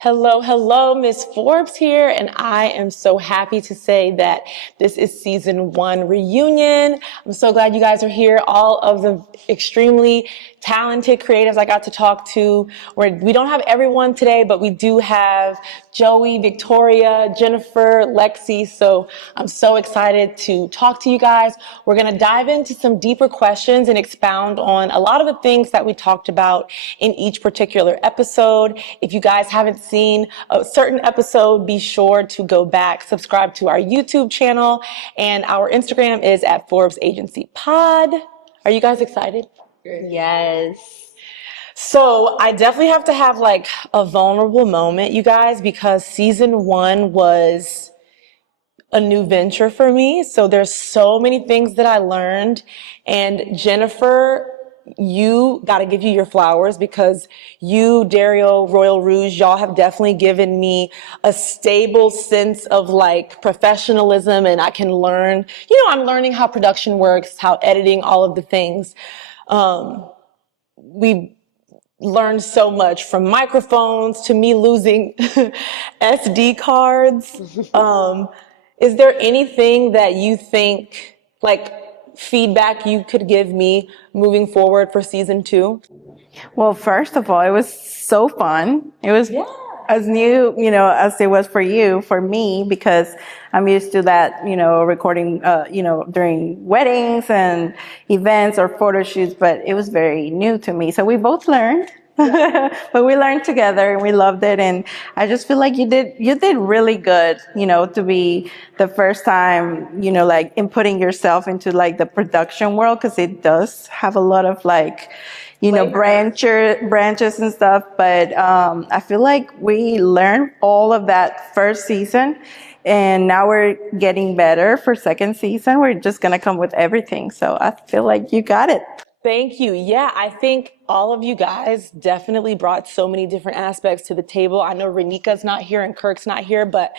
Hello, hello, Miss Forbes here, and I am so happy to say that this is season 1 reunion. I'm so glad you guys are here. All of the extremely talented creatives I got to talk to. We don't have everyone today, but we do have Joey, Victoria, Jennifer, Lexi. So I'm so excited to talk to you guys. We're going to dive into some deeper questions and expound on a lot of the things that we talked about in each particular episode. If you guys haven't seen a certain episode, be sure to go back, subscribe to our YouTube channel, and our Instagram is at Forbes Agency Pod. Are you guys excited? Yes. So I definitely have to have like a vulnerable moment, you guys, because season 1 was a new venture for me. So there's so many things that I learned. And Jennifer, you got to give you your flowers because you, Dario, Royal Rouge, y'all have definitely given me a stable sense of like professionalism, and I can learn, I'm learning how production works, how editing, all of the things. We learned so much, from microphones to me losing SD cards. Is there anything that you think, like, feedback you could give me moving forward for season 2? Well, first of all, it was so fun. It was as new, as it was for you, for me, because I'm used to that, recording, during weddings and events or photo shoots, but it was very new to me. So we both learned. But we learned together and we loved it, and I just feel like you did really good, to be the first time, like inputting yourself into like the production world, because it does have a lot of like, branches and stuff. But I feel like we learned all of that first season, and now we're getting better for second season. We're just gonna come with everything. So I feel like you got it. Thank you. Yeah, I think all of you guys definitely brought so many different aspects to the table. I know Renika's not here and Kirk's not here, but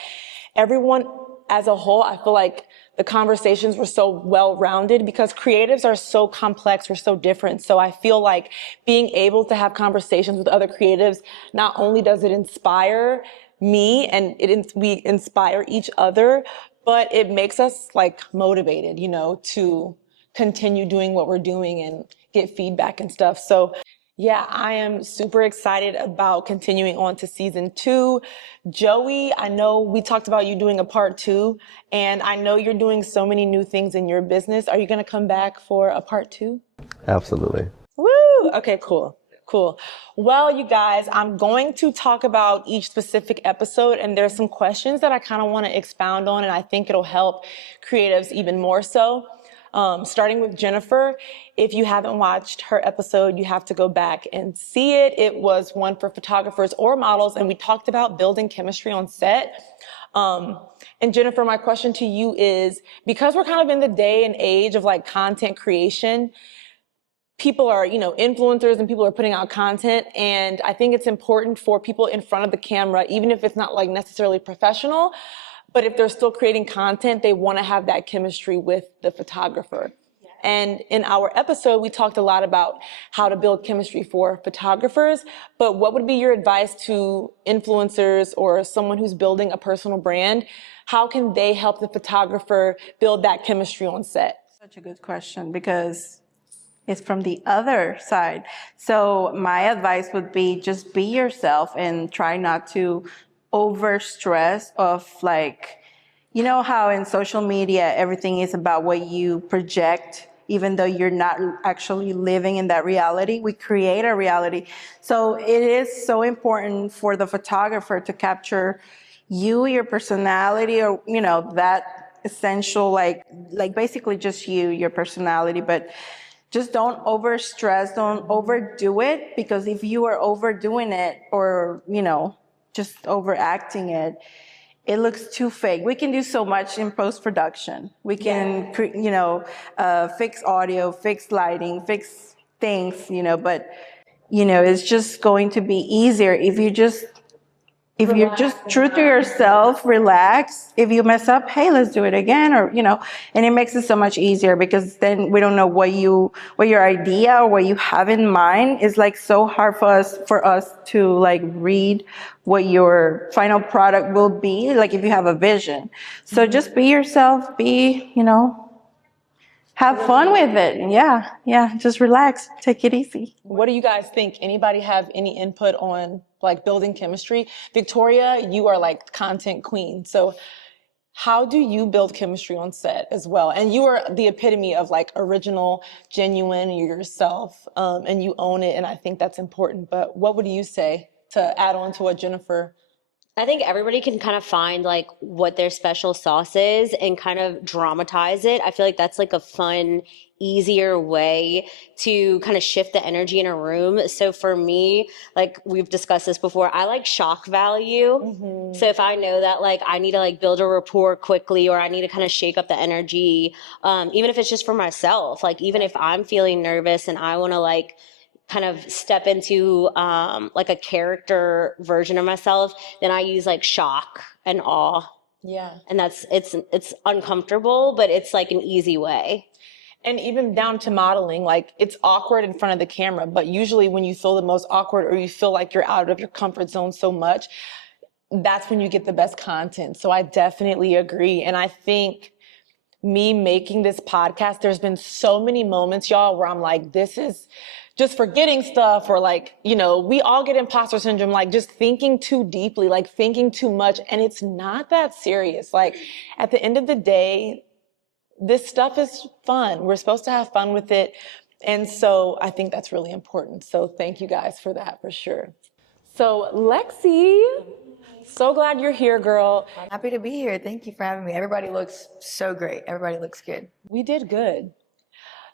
everyone as a whole, I feel like the conversations were so well-rounded because creatives are so complex, we're so different. So I feel like being able to have conversations with other creatives, not only does it inspire me and we inspire each other, but it makes us like motivated, to continue doing what we're doing and get feedback and stuff. So yeah, I am super excited about continuing on to season 2. Joey, I know we talked about you doing a part 2, and I know you're doing so many new things in your business. Are you going to come back for a part 2? Absolutely. Woo! Okay, cool. Cool. Well, you guys, I'm going to talk about each specific episode, and there's some questions that I kind of want to expound on, and I think it'll help creatives even more so. Starting with Jennifer, if you haven't watched her episode, you have to go back and see it. It was one for photographers or models, and we talked about building chemistry on set. And Jennifer, my question to you is, because we're kind of in the day and age of like content creation, people are, influencers and people are putting out content. And I think it's important for people in front of the camera, even if it's not like necessarily professional, but if they're still creating content, they want to have that chemistry with the photographer. Yeah. And in our episode, we talked a lot about how to build chemistry for photographers, but what would be your advice to influencers or someone who's building a personal brand? How can they help the photographer build that chemistry on set? Such a good question, because it's from the other side. So my advice would be just be yourself and try not to over stress of like, how in social media, everything is about what you project, even though you're not actually living in that reality. We create a reality. So it is so important for the photographer to capture you, your personality, or, that essential, like basically just your personality, but just don't over stress, don't overdo it, because if you are overdoing it or, just overacting it, it looks too fake. We can do so much in post-production. We can, fix audio, fix lighting, fix things, but, it's just going to be easier if you just if you're just true to yourself, relax. If you mess up, hey, let's do it again, or and it makes it so much easier because then we don't know what your idea or what you have in mind is. Like so hard for us to like read what your final product will be, like if you have a vision. So just be yourself, have fun with it. Yeah, just relax, take it easy. What do you guys think? Anybody have any input on like building chemistry? Victoria, you are like content queen. So how do you build chemistry on set as well? And you are the epitome of like original, genuine, you're yourself, and you own it. And I think that's important. But what would you say to add on to what Jennifer? I think everybody can kind of find like what their special sauce is and kind of dramatize it. I feel like that's like a fun, easier way to kind of shift the energy in a room. So for me, like we've discussed this before, I like shock value. So if I know that like I need to like build a rapport quickly or I need to kind of shake up the energy, even if it's just for myself, like even if I'm feeling nervous and I want to like kind of step into like a character version of myself, then I use like shock and awe. Yeah. And it's uncomfortable, but it's like an easy way. And even down to modeling, like it's awkward in front of the camera, but usually when you feel the most awkward or you feel like you're out of your comfort zone so much, that's when you get the best content. So I definitely agree. And I think me making this podcast, there's been so many moments, y'all, where I'm like, this is just forgetting stuff, or like, we all get imposter syndrome, like just thinking too deeply, like thinking too much. And it's not that serious. Like at the end of the day, this stuff is fun. We're supposed to have fun with it. And so I think that's really important. So thank you guys for that, for sure. So Lexi, so glad you're here, girl. I'm happy to be here. Thank you for having me. Everybody looks so great. Everybody looks good. We did good.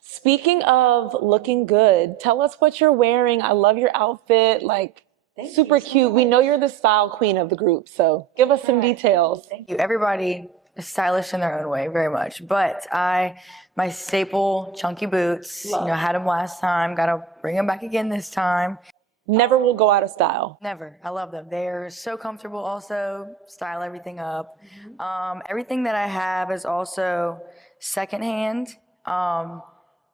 Speaking of looking good, tell us what you're wearing. I love your outfit, like super cute. We know you're the style queen of the group, so give us some details. Thank you. Everybody is stylish in their own way, very much. But my staple chunky boots, had them last time, gotta bring them back again this time. Never will go out of style. Never. I love them. They're so comfortable also, style everything up. Everything that I have is also secondhand.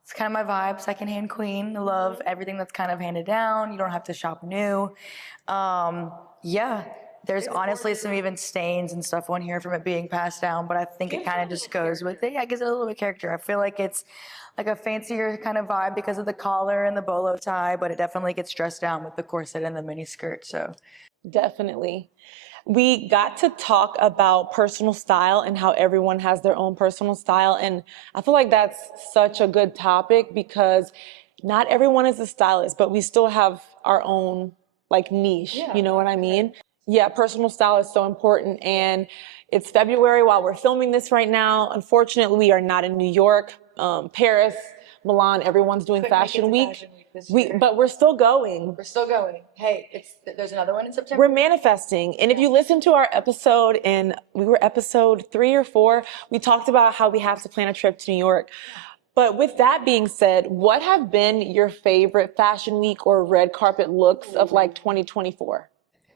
It's kind of my vibe, secondhand queen. I love everything that's kind of handed down. You don't have to shop new. There's honestly some even stains and stuff on here from it being passed down, but I think it kind of just goes with it. Yeah, it gives it a little bit of character. I feel like it's like a fancier kind of vibe because of the collar and the bolo tie, but it definitely gets dressed down with the corset and the mini skirt, so. Definitely. We got to talk about personal style and how everyone has their own personal style. And I feel like that's such a good topic because not everyone is a stylist, but we still have our own like niche. You know what I mean? Yeah, personal style is so important. And it's February while we're filming this right now. Unfortunately, we are not in New York, Paris, Milan. Everyone's doing Fashion Week. But we're still going. We're still going. Hey, there's another one in September. We're manifesting. And if you listen to our episode, and we were episode 3 or 4, we talked about how we have to plan a trip to New York. But with that being said, what have been your favorite Fashion Week or red carpet looks of like 2024?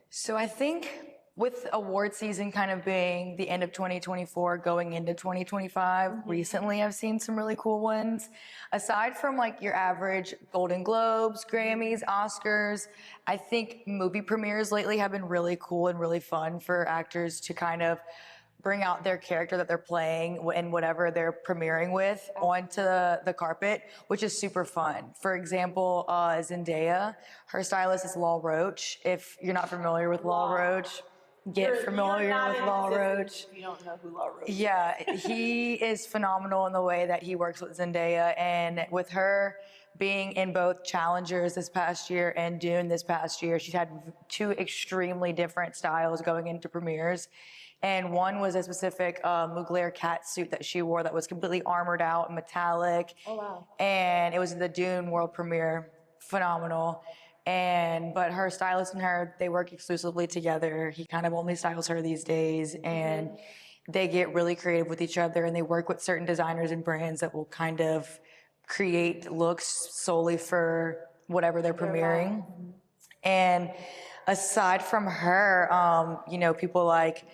So I think with award season kind of being the end of 2024 going into 2025, recently I've seen some really cool ones. Aside from like your average Golden Globes, Grammys, Oscars, I think movie premieres lately have been really cool and really fun for actors to kind of bring out their character that they're playing and whatever they're premiering with onto the carpet, which is super fun. For example, Zendaya, her stylist is Law Roach. If you're not familiar with Law Roach, get familiar with Law Roach. If you don't know who Law Roach is. Yeah, he is phenomenal in the way that he works with Zendaya, and with her being in both Challengers this past year and Dune this past year, she's had 2 extremely different styles going into premieres. And one was a specific Mugler cat suit that she wore that was completely armored out and metallic. Oh, wow. And it was the Dune world premiere. Phenomenal. But her stylist and her, they work exclusively together. He kind of only styles her these days. And they get really creative with each other. And they work with certain designers and brands that will kind of create looks solely for whatever they're premiering. And aside from her, people like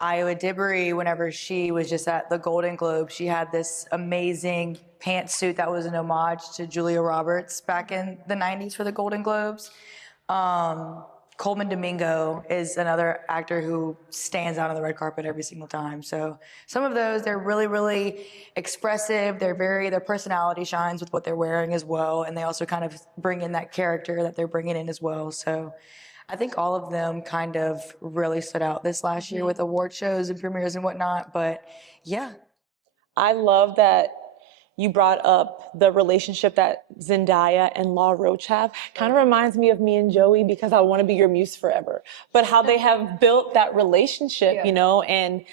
Iowa Dibbery, whenever she was just at the Golden Globe, she had this amazing pantsuit that was an homage to Julia Roberts back in the 90s for the Golden Globes. Coleman Domingo is another actor who stands out on the red carpet every single time. So some of those, they're really, really expressive. Their personality shines with what they're wearing as well. And they also kind of bring in that character that they're bringing in as well. So I think all of them kind of really stood out this last year with award shows and premieres and whatnot. But yeah. I love that you brought up the relationship that Zendaya and Law Roach have. Kind of reminds me of me and Joey, because I want to be your muse forever. But how they have built that relationship, and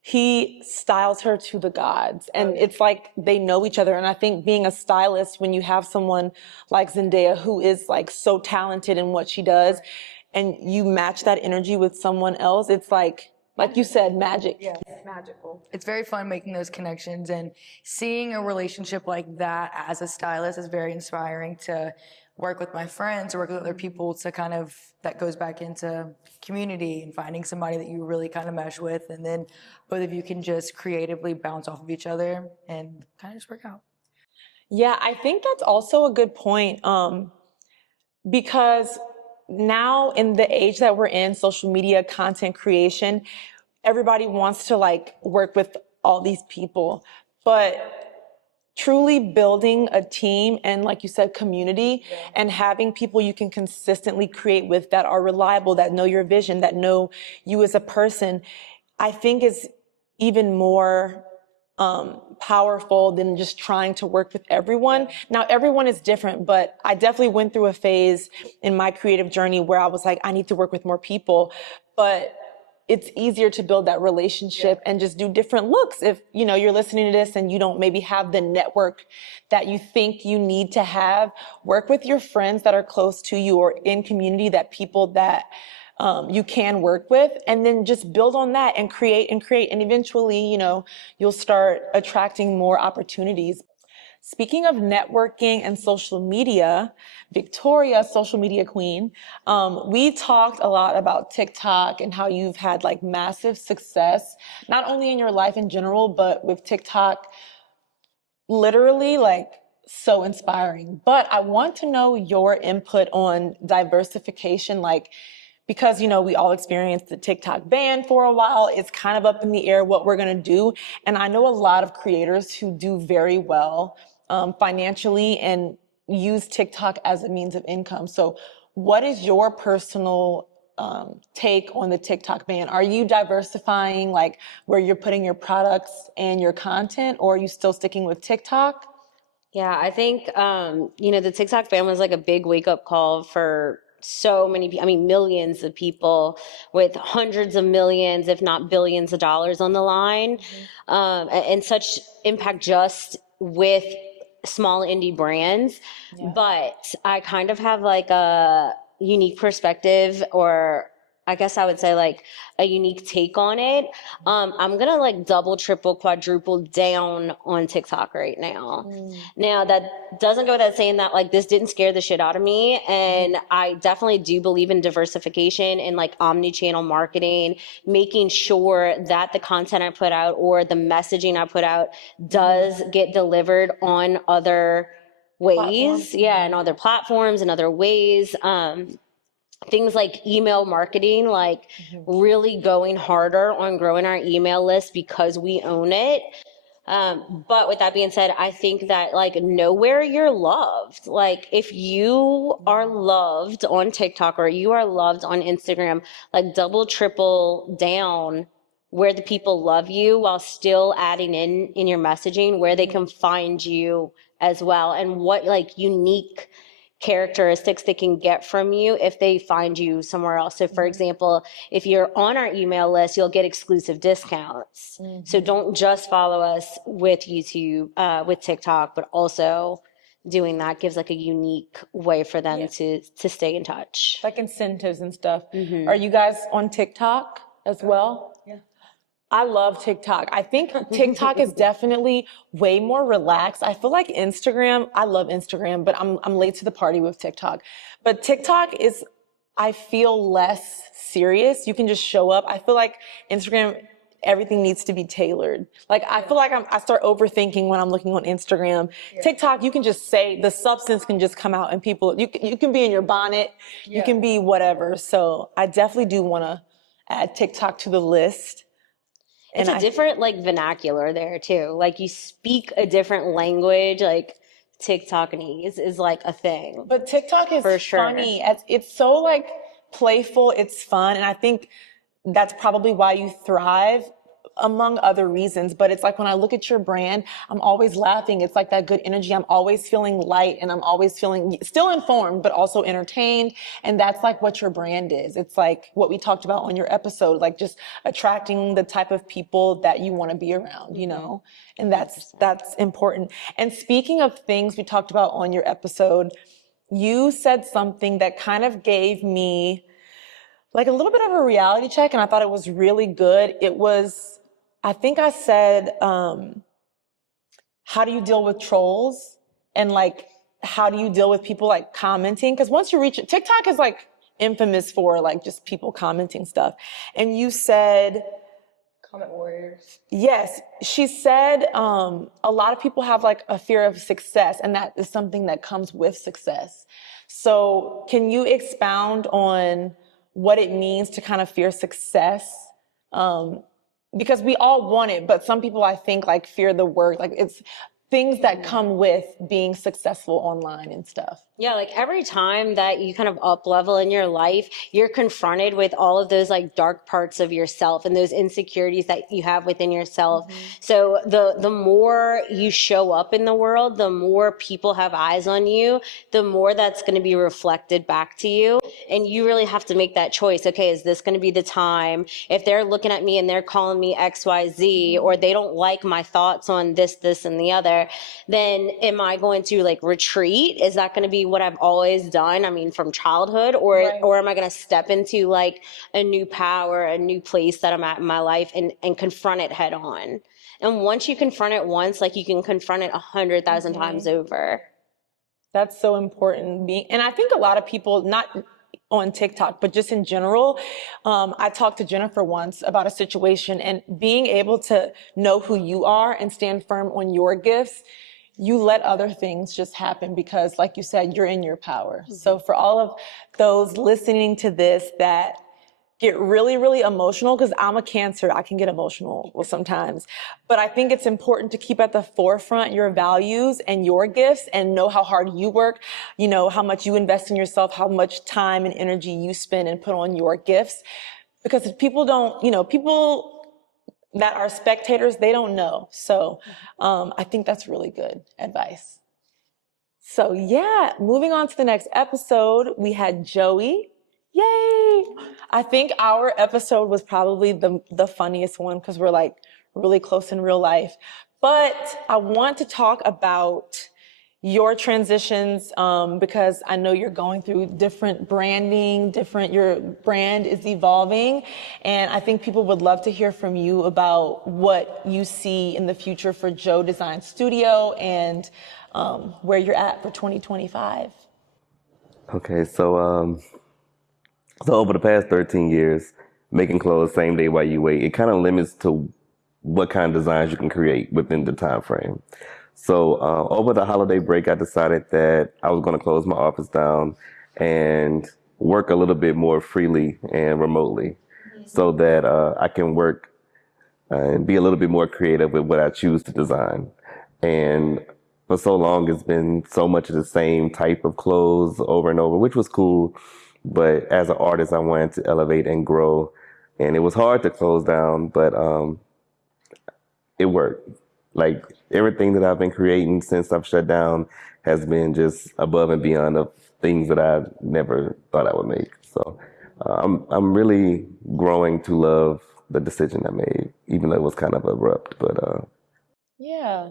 he styles her to the gods. And it's like they know each other. And I think being a stylist, when you have someone like Zendaya who is like so talented in what she does, and you match that energy with someone else, it's like you said, magic. Yeah. It's magical. It's very fun making those connections, and seeing a relationship like that as a stylist is very inspiring to work with my friends, to work with other people, to kind of, that goes back into community and finding somebody that you really kind of mesh with. And then both of you can just creatively bounce off of each other and kind of just work out. Yeah, I think that's also a good point. Because now in the age that we're in, social media, content creation, everybody wants to like work with all these people, but truly building a team and, like you said, community, and having people you can consistently create with that are reliable, that know your vision, that know you as a person, I think is even more powerful than just trying to work with everyone. Now, everyone is different, but I definitely went through a phase in my creative journey where I was like, I need to work with more people. But it's easier to build that relationship and just do different looks. If, you're listening to this and you don't maybe have the network that you think you need to have, work with your friends that are close to you or in community, that people that you can work with, and then just build on that and create. And eventually, you'll start attracting more opportunities. Speaking of networking and social media, Victoria, social media queen, we talked a lot about TikTok and how you've had like massive success, not only in your life in general, but with TikTok, literally like so inspiring. But I want to know your input on diversification, because, we all experienced the TikTok ban for a while. It's kind of up in the air what we're going to do. And I know a lot of creators who do very well financially and use TikTok as a means of income. So what is your personal take on the TikTok ban? Are you diversifying, like where you're putting your products and your content, or are you still sticking with TikTok? Yeah, I think, the TikTok ban was like a big wake up call for so many people. I mean, millions of people with hundreds of millions, if not billions of dollars on the line, and such impact just with small indie brands. Yeah. But I kind of have like a unique perspective, or I guess I would say like a unique take on it. I'm gonna like double, triple, quadruple down on TikTok right now. Now that doesn't go without saying that like this didn't scare the shit out of me, and I definitely do believe in diversification and like omni-channel marketing, making sure that the content I put out or the messaging I put out does get delivered on other ways, platforms. And other platforms and other ways. Things like email marketing, like really going harder on growing our email list because we own it. But with that being said, I think that like know where you're loved. Like if you are loved on TikTok or you are loved on Instagram, like double, triple down where the people love you while still adding in your messaging where they can find you as well, and what like unique characteristics they can get from you if they find you somewhere else. So for example, if you're on our email list, you'll get exclusive discounts. So don't just follow us with YouTube, with TikTok, but also doing that gives like a unique way for them to stay in touch. Like incentives and stuff. Are you guys on TikTok as well? Yeah. I love TikTok. I think TikTok is definitely way more relaxed. I feel like Instagram, I love Instagram, but I'm late to the party with TikTok. But TikTok is I feel less serious. You can just show up. I feel like Instagram, everything needs to be tailored. Like, I feel like I start overthinking when I'm looking on Instagram. TikTok, you can just say, the substance can just come out and people, you can be in your bonnet, you can be whatever. So I definitely do want to add TikTok to the list. It's a different like vernacular there too. Like you speak a different language, like TikToknese is like a thing. But TikTok is For sure. funny. It's so like playful. It's fun. And I think that's probably why you thrive among other reasons. But it's like when I look at your brand, I'm always laughing. It's like that good energy. I'm always feeling light and I'm always feeling still informed, but also entertained. And that's like what your brand is. It's like what we talked about on your episode, like just attracting the type of people that you want to be around, you know? And that's important. And speaking of things we talked about on your episode, you said something that kind of gave me like a little bit of a reality check, and I thought it was really good. It was, I think I said, how do you deal with trolls? And like, how do you deal with people like commenting? Because once you reach it, TikTok is like infamous for like just people commenting stuff. And you said, Comment warriors. yes, she said a lot of people have like a fear of success, and that is something that comes with success. So can you expound on what it means to kind of fear success? Because we all want it, but some people I think like fear the word, like it's things that come with being successful online and stuff. Yeah, like every time that you kind of up level in your life, you're confronted with all of those like dark parts of yourself and those insecurities that you have within yourself. So the more you show up in the world, the more people have eyes on you, the more that's going to be reflected back to you. And you really have to make that choice. Okay, is this going to be the time? If they're looking at me and they're calling me XYZ, or they don't like my thoughts on this, and the other, then am I going to like retreat? Is that going to be what I've always done? I mean, from childhood, or am I going to step into like a new power, a new place that I'm at in my life and confront it head on? And once you confront it once, like you can confront it 100,000 times over. That's so important. And I think a lot of people, not on TikTok, but just in general, I talked to Jennifer once about a situation, and being able to know who you are and stand firm on your gifts, you let other things just happen because, like you said, you're in your power. So for all of those listening to this that get really, really emotional, because I'm a Cancer, I can get emotional sometimes. But I think it's important to keep at the forefront your values and your gifts and know how hard you work, you know, how much you invest in yourself, how much time and energy you spend and put on your gifts. Because if people don't, you know, people that are spectators, they don't know. So I think that's really good advice. So yeah, moving on to the next episode, we had Joey. Yay! I think our episode was probably the funniest one because we're like really close in real life. But I want to talk about your transitions because I know you're going through different branding, your brand is evolving. And I think people would love to hear from you about what you see in the future for Joe Design Studio and where you're at for 2025. Okay, so over the past 13 years, making clothes same day while you wait, it kind of limits to what kind of designs you can create within the time frame. So over the holiday break, I decided that I was going to close my office down and work a little bit more freely and remotely so that I can work and be a little bit more creative with what I choose to design. And for so long, it's been so much of the same type of clothes over and over, which was cool. But as an artist, I wanted to elevate and grow. And it was hard to close down, but it worked. Like everything that I've been creating since I've shut down has been just above and beyond of things that I never thought I would make. So I'm really growing to love the decision I made, even though it was kind of abrupt. But yeah.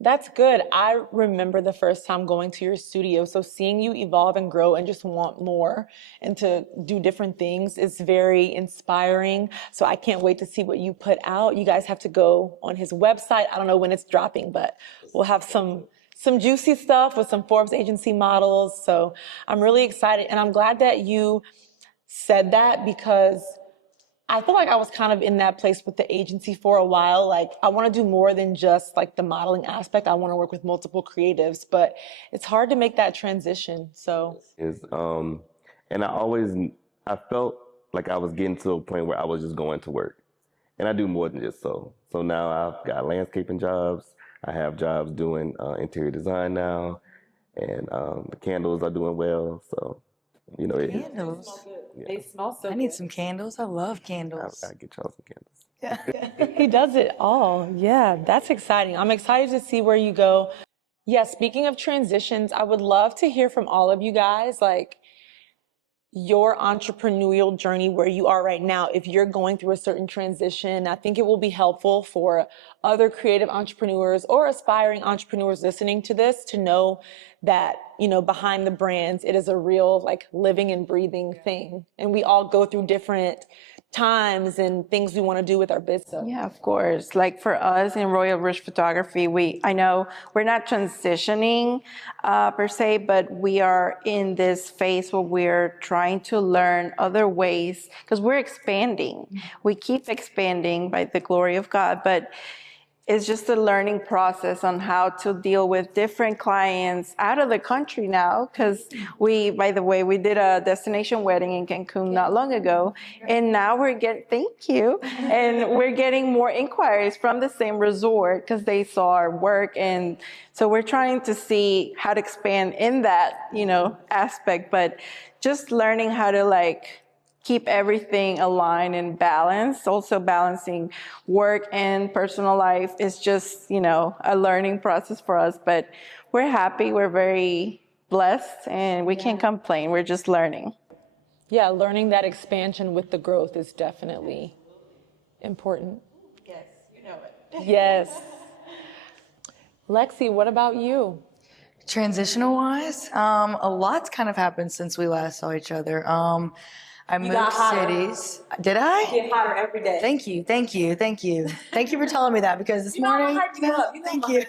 That's good. I remember the first time going to your studio. So seeing you evolve and grow and just want more and to do different things is very inspiring. So I can't wait to see what you put out. You guys have to go on his website. I don't know when it's dropping, but we'll have some some juicy stuff with some Forbes agency models. So I'm really excited. And I'm glad that you said that, because I feel like I was kind of in that place with the agency for a while. Like, I want to do more than just like the modeling aspect. I want to work with multiple creatives, but it's hard to make that transition. So And I felt like I was getting to a point where I was just going to work, and I do more than just so. So now I've got landscaping jobs. I have jobs doing interior design now, and the candles are doing well. So, Candles. they smell so I need some candles. I love I candles. get y'all some candles. He does it all. Yeah, that's exciting. I'm excited to see where you go. Yeah, speaking of transitions, I would love to hear from all of you guys, like, your entrepreneurial journey where you are right now. If you're going through a certain transition, I think it will be helpful for other creative entrepreneurs or aspiring entrepreneurs listening to this to know that, behind the brands, it is a real, like, living and breathing thing. And we all go through different times and things we want to do with our business. Yeah, of course. Like for us in Royal Rouge Photography, I know we're not transitioning per se, but we are in this phase where we're trying to learn other ways because we're expanding. We keep expanding by the glory of God, but it's just a learning process on how to deal with different clients out of the country now. Because by the way, we did a destination wedding in Cancun not long ago, and now thank you, and we're getting more inquiries from the same resort because they saw our work, and so we're trying to see how to expand in that, aspect, but just learning how to keep everything aligned and balanced. Also balancing work and personal life is just, a learning process for us, but we're happy. We're very blessed and we can't complain. We're just learning. Yeah, learning that expansion with the growth is definitely important. Yes, you know it. Yes. Lexi, what about you? Transitional wise, a lot's kind of happened since we last saw each other. I moved got hotter. cities. Did I? Get hotter every day. Thank you. Thank you for telling me that, because this morning. Thank you.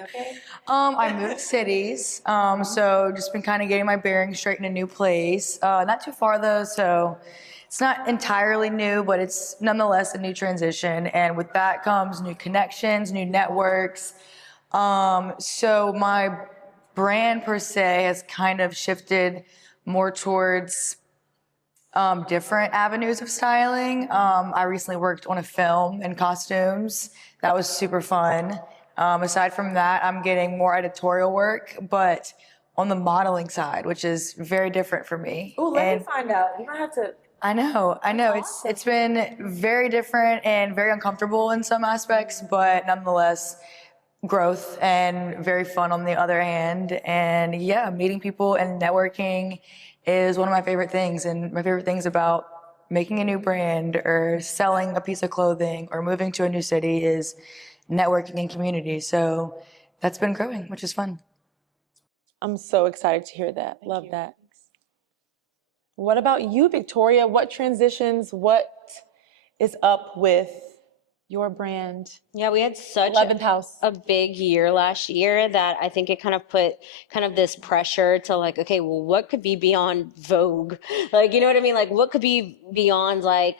Okay? I moved cities, so just been kind of getting my bearings straight in a new place. Not too far though, so it's not entirely new, but it's nonetheless a new transition. And with that comes new connections, new networks. So my brand per se has kind of shifted more towards different avenues of styling. I recently worked on a film and costumes. That was super fun. Aside from that, I'm getting more editorial work, but on the modeling side, which is very different for me. Oh, let me find out. You don't have to. I know. It's been very different and very uncomfortable in some aspects, but nonetheless, growth and very fun on the other hand. And yeah, meeting people and networking is one of my favorite things. And my favorite things about making a new brand or selling a piece of clothing or moving to a new city is networking and community. So that's been growing, which is fun. I'm so excited to hear that. Love that. What about you, Victoria? What transitions, what is up with your brand? Yeah, we had such 11th house. a big year last year that I think it kind of put kind of this pressure to like, okay, well, what could be beyond Vogue? Like, you know what I mean? Like, what could be beyond like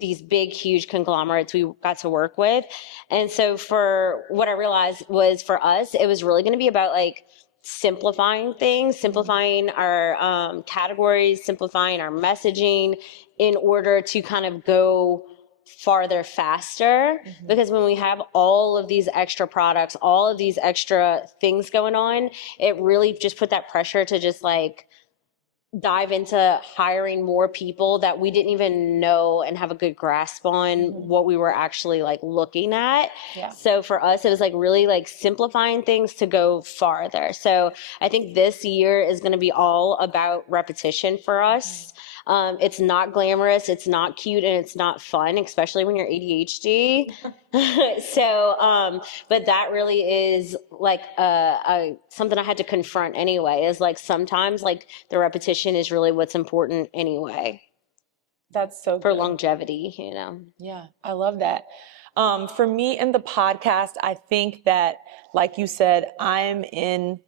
these big, huge conglomerates we got to work with? And so for what I realized was for us, it was really going to be about like simplifying things, simplifying our categories, simplifying our messaging in order to kind of go farther faster. Because when we have all of these extra products, all of these extra things going on, it really just put that pressure to just like dive into hiring more people that we didn't even know and have a good grasp on what we were actually like looking at. Yeah. So for us, it was like really like simplifying things to go farther. So I think this year is going to be all about repetition for us. It's not glamorous, it's not cute, and it's not fun, especially when you're ADHD. So, but that really is like something I had to confront anyway, is like sometimes like the repetition is really what's important anyway That's so for good. longevity, you know? Yeah, I love that. For me in the podcast, I think that, like you said, I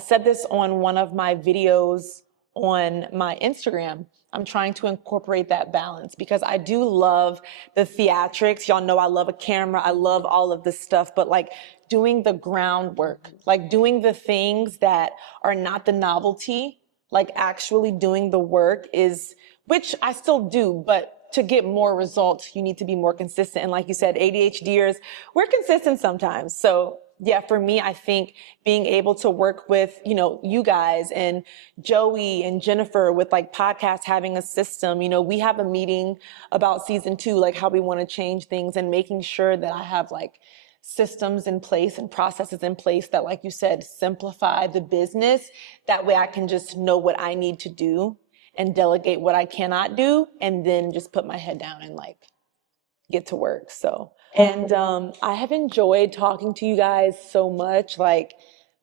said this on one of my videos on my Instagram. I'm trying to incorporate that balance because I do love the theatrics. Y'all know I love a camera. I love all of this stuff, but like doing the groundwork, like doing the things that are not the novelty, like actually doing the work is, which I still do, but to get more results, you need to be more consistent. And like you said, ADHDers, we're consistent sometimes. So yeah, for me, I think being able to work with, you guys and Joey and Jennifer with like podcasts, having a system, we have a meeting about season 2, like how we want to change things and making sure that I have like systems in place and processes in place that, like you said, simplify the business. That way I can just know what I need to do and delegate what I cannot do, and then just put my head down and like get to work. So, and I have enjoyed talking to you guys so much. Like,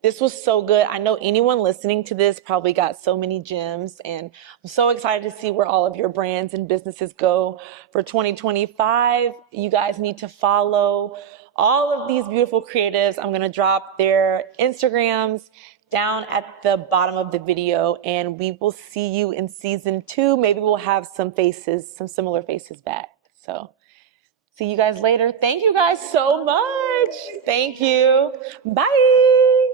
this was so good. I know anyone listening to this probably got so many gems, and I'm so excited to see where all of your brands and businesses go for 2025. You guys need to follow all of these beautiful creatives. I'm going to drop their Instagrams down at the bottom of the video, and we will see you in season 2. Maybe we'll have some similar faces back. So see you guys later. Thank you guys so much. Thank you. Bye.